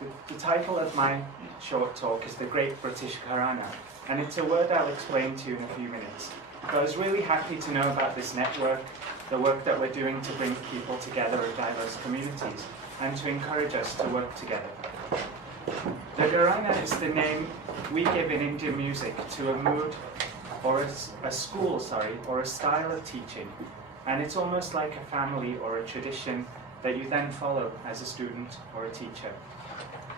The title of my short talk is The Great British Gharana, and it's a word I'll explain to you in a few minutes. But I was really happy to know about this network, the work that we're doing to bring people together of diverse communities, and to encourage us to work together. The Gharana is the name we give in Indian music to a mood, or a school, or a style of teaching, and it's almost like a family or a tradition that you then follow as a student or a teacher.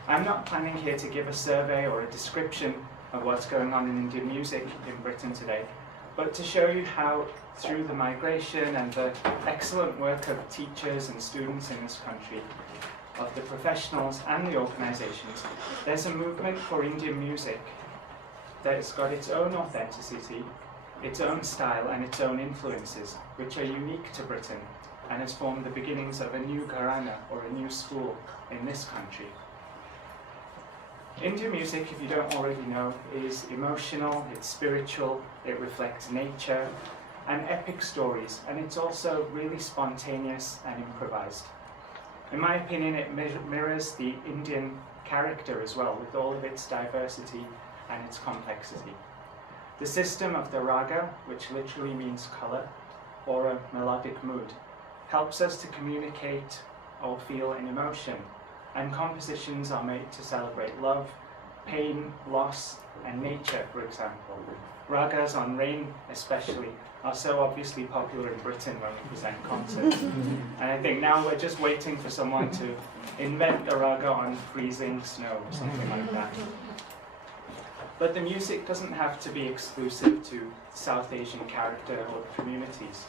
I'm not planning here to give a survey or a description of what's going on in Indian music in Britain today, but to show you how, through the migration and the excellent work of teachers and students in this country, of the professionals and the organisations, there's a movement for Indian music that has got its own authenticity, its own style and its own influences, which are unique to Britain, and has formed the beginnings of a new Gharana, or a new school, in this country. Indian music, if you don't already know, is emotional, it's spiritual, it reflects nature and epic stories, and it's also really spontaneous and improvised. In my opinion, it mirrors the Indian character as well, with all of its diversity and its complexity. The system of the raga, which literally means colour, or a melodic mood, helps us to communicate or feel an emotion, and compositions are made to celebrate love, pain, loss, and nature, for example. Ragas on rain, especially, are so obviously popular in Britain when we present concerts. And I think now we're just waiting for someone to invent a raga on freezing snow or something like that. But the music doesn't have to be exclusive to South Asian character or communities.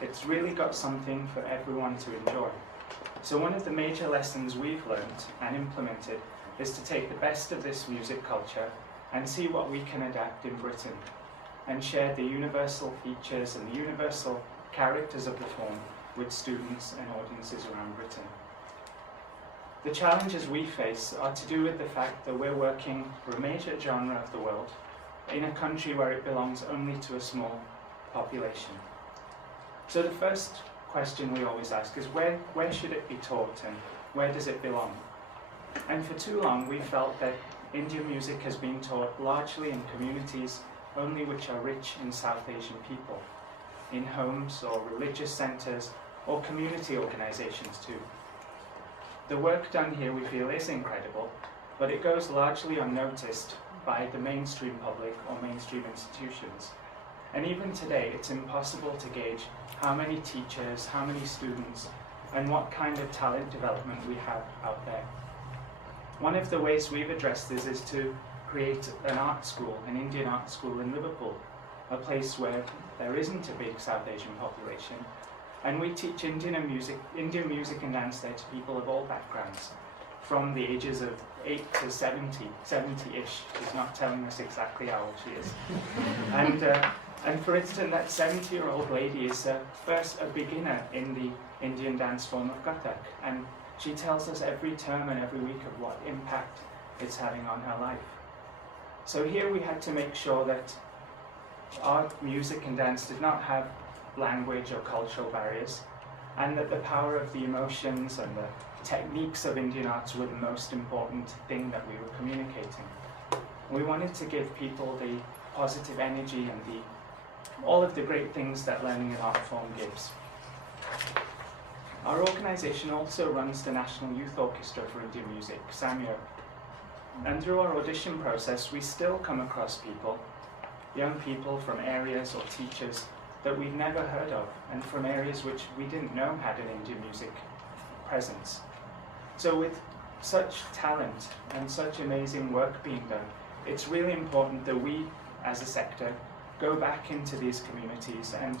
It's really got something for everyone to enjoy. So one of the major lessons we've learned and implemented is to take the best of this music culture and see what we can adapt in Britain, and share the universal features and the universal characters of the form with students and audiences around Britain. The challenges we face are to do with the fact that we're working for a major genre of the world in a country where it belongs only to a small population. So the first question we always ask is where should it be taught and where does it belong? And for too long we felt that Indian music has been taught largely in communities only which are rich in South Asian people, in homes or religious centres or community organisations too. The work done here we feel is incredible, but it goes largely unnoticed by the mainstream public or mainstream institutions. And even today it's impossible to gauge how many teachers, how many students, and what kind of talent development we have out there. One of the ways we've addressed this is to create an art school, an Indian art school in Liverpool, a place where there isn't a big South Asian population, and we teach Indian music and dance there to people of all backgrounds, from the ages of 8 to 70-ish. She's not telling us exactly how old she is. And for instance, that 70-year-old lady is first a beginner in the Indian dance form of Kathak, and she tells us every term and every week of what impact it's having on her life. So here we had to make sure that our music and dance did not have language or cultural barriers, and that the power of the emotions and the techniques of Indian arts were the most important thing that we were communicating. We wanted to give people the positive energy and all of the great things that learning an art form gives. Our organisation also runs the National Youth Orchestra for Indian Music, SAMYO. And through our audition process, we still come across people, young people from areas or teachers that we've never heard of, and from areas which we didn't know had an Indian music presence. So with such talent and such amazing work being done, it's really important that we, as a sector, go back into these communities and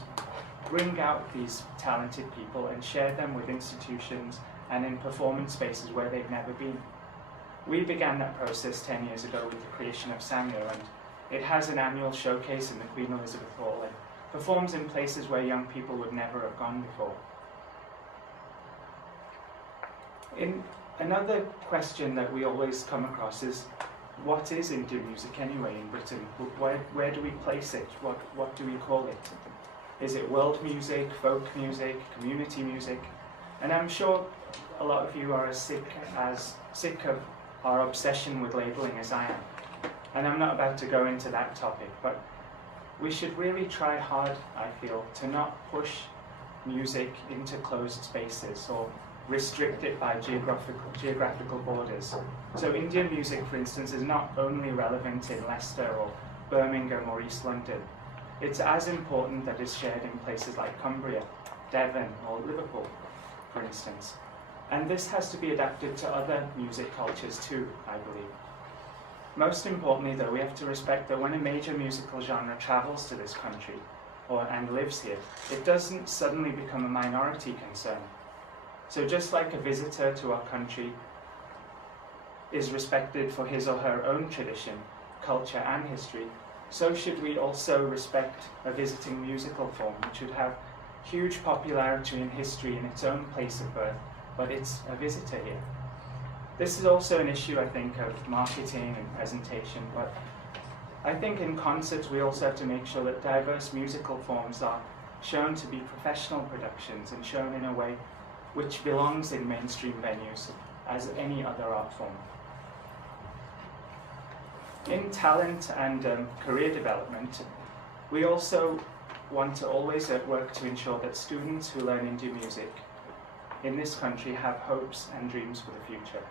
bring out these talented people and share them with institutions and in performance spaces where they've never been. We began that process 10 years ago with the creation of SAMYO, and it has an annual showcase in the Queen Elizabeth Hall and performs in places where young people would never have gone before. Another question that we always come across is, what is Indian music anyway in Britain? Where do we place it? What do we call it? Is it world music, folk music, community music? And I'm sure a lot of you are as sick of our obsession with labeling as I am. And I'm not about to go into that topic, but we should really try hard, I feel, to not push music into closed spaces or restrict it by geographical borders. So Indian music, for instance, is not only relevant in Leicester or Birmingham or East London. It's as important that it's shared in places like Cumbria, Devon or Liverpool, for instance. And this has to be adapted to other music cultures too, I believe. Most importantly, though, we have to respect that when a major musical genre travels to this country and lives here, it doesn't suddenly become a minority concern. So just like a visitor to our country is respected for his or her own tradition, culture and history, so should we also respect a visiting musical form which would have huge popularity and history in its own place of birth, but it's a visitor here. This is also an issue, I think, of marketing and presentation, but I think in concerts we also have to make sure that diverse musical forms are shown to be professional productions and shown in a way which belongs in mainstream venues as any other art form. In talent and career development, we also want to always work to ensure that students who learn Indian music in this country have hopes and dreams for the future.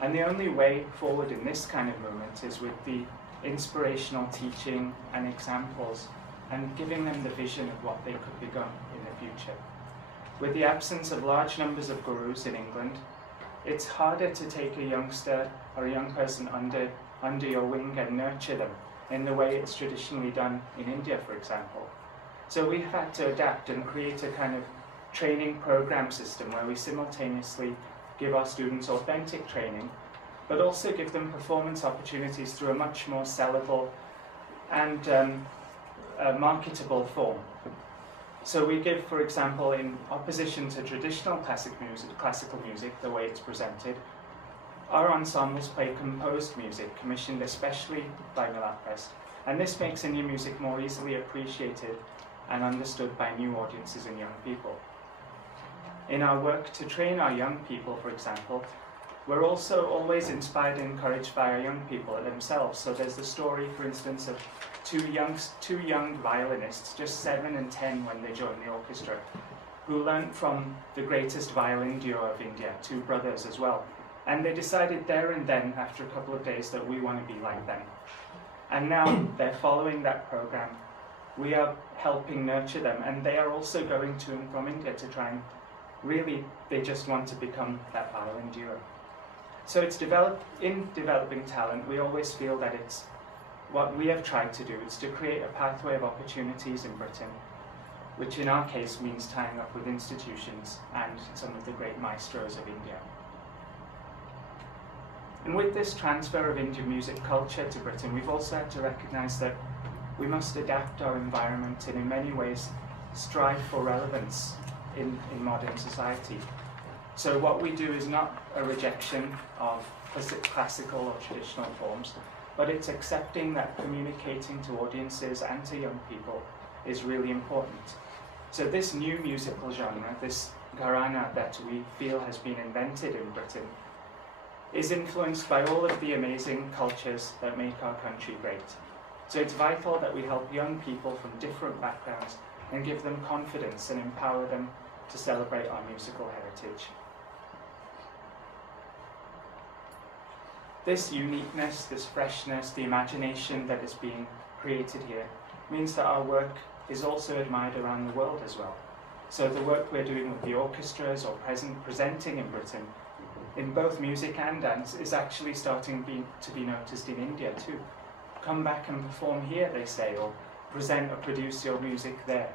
And the only way forward in this kind of movement is with the inspirational teaching and examples and giving them the vision of what they could become in the future. With the absence of large numbers of gurus in England, it's harder to take a youngster or a young person under your wing and nurture them in the way it's traditionally done in India, for example. So we've had to adapt and create a kind of training program system where we simultaneously give our students authentic training, but also give them performance opportunities through a much more sellable and marketable form. So we give, for example, in opposition to traditional classical music, the way it's presented, our ensembles play composed music commissioned especially by Milapfest, and this makes Indian music more easily appreciated and understood by new audiences and young people. In our work to train our young people, for example, we're also always inspired and encouraged by our young people themselves. So there's the story, for instance, of two young violinists, just 7 and 10 when they joined the orchestra, who learned from the greatest violin duo of India, two brothers as well. And they decided there and then, after a couple of days, that we want to be like them. And now they're following that program. We are helping nurture them, and they are also going to and from India to try and really, they just want to become that violin duo. So it's in developing talent, we always feel that it's what we have tried to do is to create a pathway of opportunities in Britain, which in our case means tying up with institutions and some of the great maestros of India. And with this transfer of Indian music culture to Britain, we've also had to recognize that we must adapt our environment and in many ways strive for relevance in modern society. So what we do is not a rejection of classical or traditional forms, but it's accepting that communicating to audiences and to young people is really important. So this new musical genre, this Gharana that we feel has been invented in Britain, is influenced by all of the amazing cultures that make our country great. So it's vital that we help young people from different backgrounds and give them confidence and empower them to celebrate our musical heritage. This uniqueness, this freshness, the imagination that is being created here means that our work is also admired around the world as well. So the work we're doing with the orchestras or presenting in Britain, in both music and dance, is actually starting to be noticed in India too. Come back and perform here, they say, or present or produce your music there.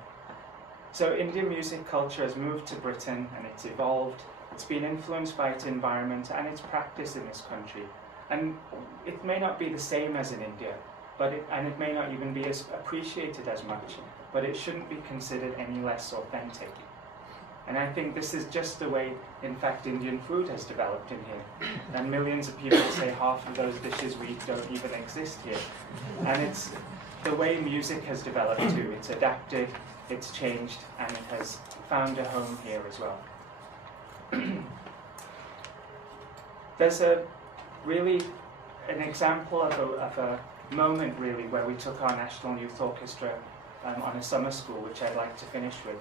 So Indian music culture has moved to Britain and it's evolved. It's been influenced by its environment and its practice in this country. And it may not be the same as in India, and it may not even be as appreciated as much, but it shouldn't be considered any less authentic. And I think this is just the way, in fact, Indian food has developed in here. And millions of people say half of those dishes we eat don't even exist here. And it's the way music has developed too. It's adapted, it's changed, and it has found a home here as well. There's a really an example of a moment really where we took our National Youth Orchestra on a summer school, which I'd like to finish with,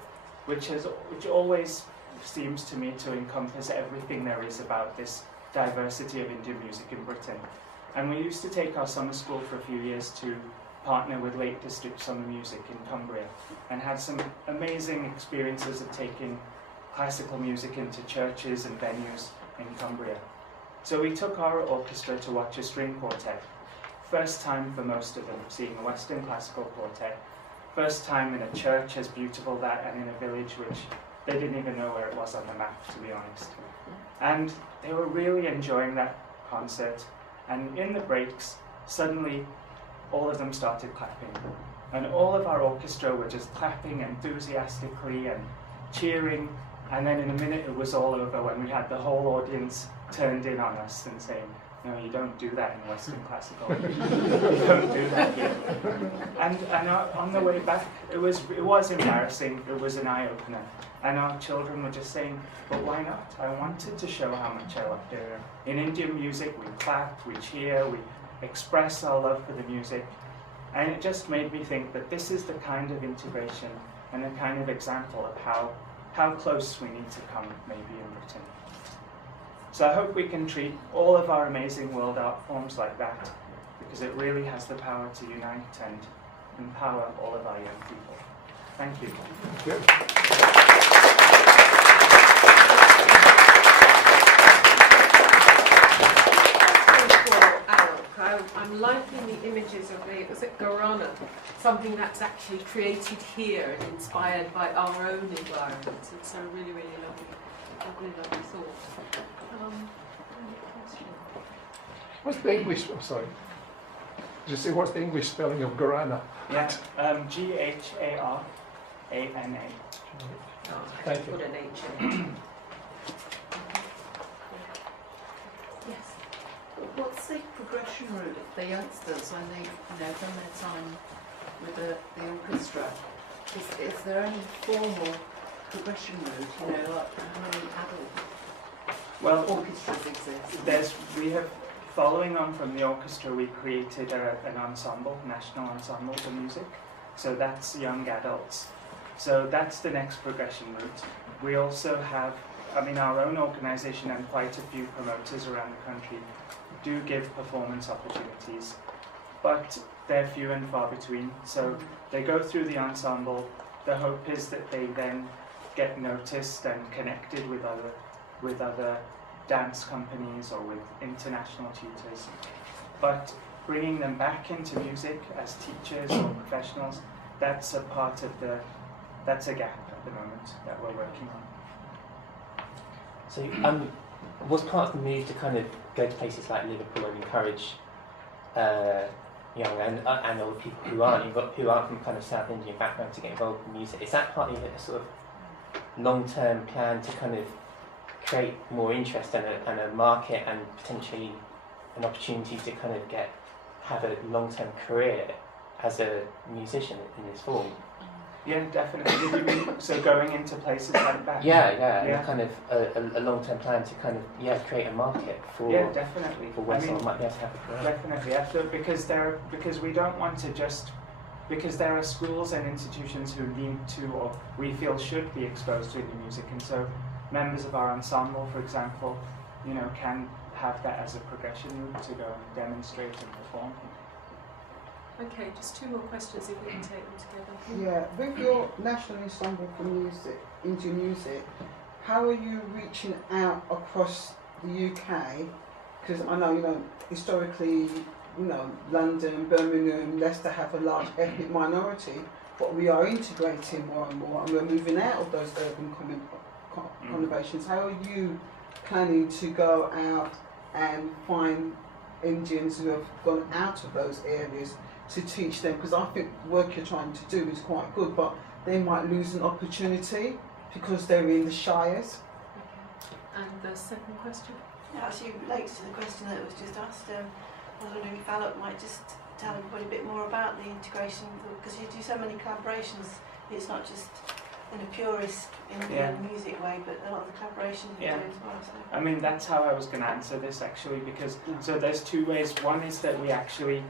which always seems to me to encompass everything there is about this diversity of Indian music in Britain. And we used to take our summer school for a few years to partner with Lake District Summer Music in Cumbria, and had some amazing experiences of taking classical music into churches and venues in Cumbria. So we took our orchestra to watch a string quartet. First time for most of them seeing a Western classical quartet. First time in a church as beautiful that, and in a village which they didn't even know where it was on the map, to be honest. And they were really enjoying that concert. And in the breaks, suddenly all of them started clapping. And all of our orchestra were just clapping enthusiastically and cheering. And then in a minute it was all over when we had the whole audience turned in on us and saying, "No, you don't do that in Western classical. You don't do that here." And on the way back, it was embarrassing. It was an eye-opener. And our children were just saying, "But why not? I wanted to show how much I loved it." In Indian music, we clap, we cheer, we express our love for the music. And it just made me think that this is the kind of integration and the kind of example of how close we need to come maybe in Britain. So I hope we can treat all of our amazing world art forms like that, because it really has the power to unite and empower all of our young people. Thank you. Thank you. I'm liking the images of was it Gharana, something that's actually created here and inspired by our own environments. It's a really, really lovely thought. Any question? What's the English? Oh, sorry. Did you say what's the English spelling of Gharana? Yeah, Gharana. Thank you. Put an H in it. Yes. What's the progression route for youngsters when they, done their time with the orchestra? Is there any formal progression route? Like how many adult orchestras exist? Following on from the orchestra, we created an ensemble, national ensemble for music. So that's young adults. So that's the next progression route. We also have, our own organisation and quite a few promoters around the country do give performance opportunities, but they're few and far between. So they go through the ensemble. The hope is that they then get noticed and connected with other dance companies or with international tutors. But bringing them back into music as teachers or professionals, that's a gap at the moment that we're working on. So was part of the move to kind of go to places like Liverpool and encourage young and other people who aren't from kind of South Indian background to get involved in music? Is that partly a sort of long-term plan to kind of create more interest and a market and potentially an opportunity to kind of have a long-term career as a musician in this form? Yeah, definitely. Did you mean so going into places like that? Yeah. And kind of a long-term plan to kind of create a market for definitely for where someone might be able to have a career. Definitely, because we don't want to because there are schools and institutions who need to, or we feel should be exposed to Indian music, and so members of our ensemble, for example, can have that as a progression route to go and demonstrate and perform. Okay, just two more questions if we can take them together. Yeah, with your National Ensemble for Music, Indian Music, how are you reaching out across the UK? Because I know, historically, London, Birmingham, Leicester have a large ethnic minority, but we are integrating more and more, and we're moving out of those urban conurbations. How are you planning to go out and find Indians who have gone out of those areas to teach them? Because I think the work you're trying to do is quite good, but they might lose an opportunity because they're in the shires. Okay. And the second question? Yeah, actually relates to the question that was just asked. I was wondering if Alok might just tell everybody a bit more about the integration, because you do so many collaborations. It's not just in a purist Indian music way, but a lot of the collaborations you Yeah. do as well. So. I mean, that's how I was going to answer this actually, because so there's two ways. One is that we actually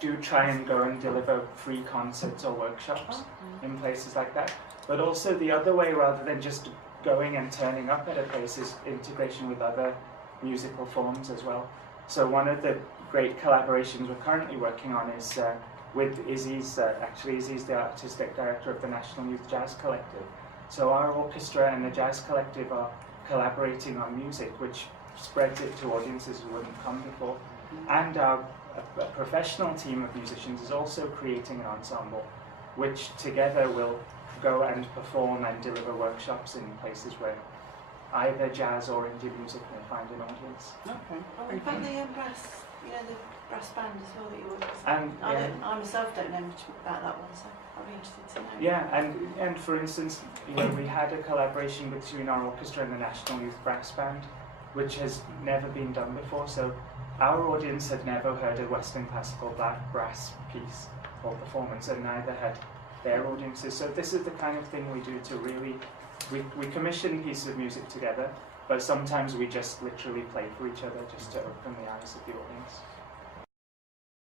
do try and go and deliver free concerts or workshops in places like that. But also the other way, rather than just going and turning up at a place, is integration with other musical forms as well. So one of the great collaborations we're currently working on is with Izzy's, actually Izzy's the artistic director of the National Youth Jazz Collective. So our orchestra and the Jazz Collective are collaborating on music, which spreads it to audiences who wouldn't come before. And our a professional team of musicians is also creating an ensemble, which together will go and perform and deliver workshops in places where either jazz or Indian music may find an audience. Okay. Oh, what about the brass, you know, the brass band as well that you work with? And I myself don't know much about that one, so I'd be interested to know. yeah, and for instance, you know, we had a collaboration between our orchestra and the National Youth Brass Band, which has never been done before. So our audience had never heard a Western classical brass piece or performance, and neither had their audiences. So this is the kind of thing we do to really, we commission pieces of music together, but sometimes we just literally play for each other just to open the eyes of the audience.